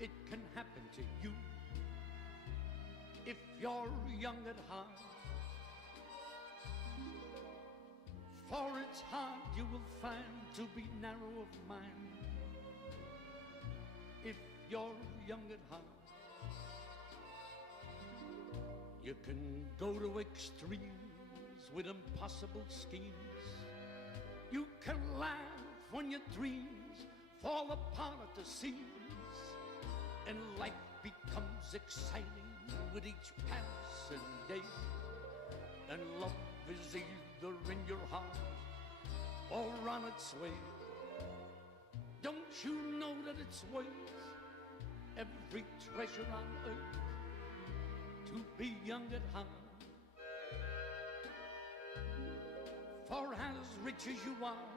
it can happen to you if you're young at heart. For it's hard you will find to be narrow of mind if you're young at heart. You can go to extremes with impossible schemes. You can laugh when your dreams fall apart at the seams, and life becomes exciting with each passing day. And love is either in your heart or on its way. Don't you know that it's worth every treasure on earth to be young at heart? For as rich as you are,